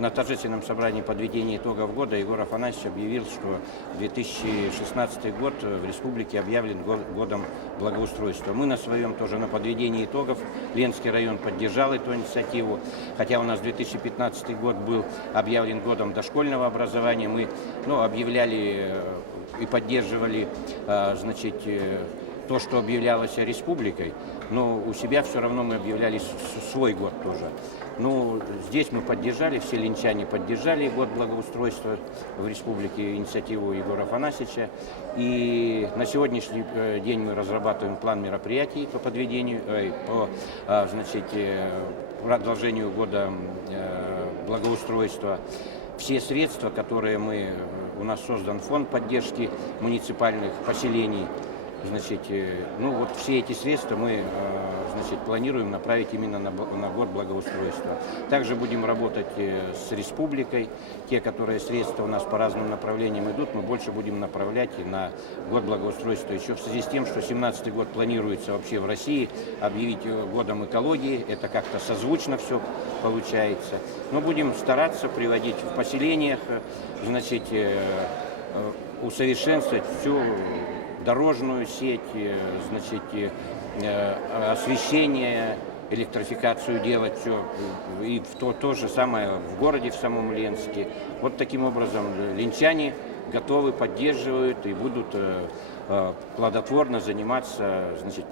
На торжественном собрании подведения итогов года Егор Афанасьевич объявил, что 2016 год в республике объявлен годом благоустройства. Мы на своем тоже на подведении итогов, Ленский район поддержал эту инициативу, хотя у нас 2015 год был объявлен годом дошкольного образования, мы объявляли и поддерживали то, что объявлялось республикой, но у себя все равно мы объявляли свой год тоже. Здесь мы поддержали, все ленчане поддержали год благоустройства в республике, инициативу Егора Афанасьевича. И на сегодняшний день мы разрабатываем план мероприятий по продолжению года благоустройства. Все средства, которые у нас создан фонд поддержки муниципальных поселений, все эти средства мы планируем направить именно на год благоустройства. Также будем работать с республикой. Те, которые средства у нас по разным направлениям идут, мы больше будем направлять и на год благоустройства. Еще в связи с тем, что 2017 год планируется вообще в России объявить годом экологии. Это как-то созвучно все получается. Но будем стараться приводить в поселениях, усовершенствовать всю дорожную сеть, освещение, электрификацию делать все. И то же самое в городе, в самом Ленске. Вот таким образом ленчане готовы, поддерживают и будут плодотворно заниматься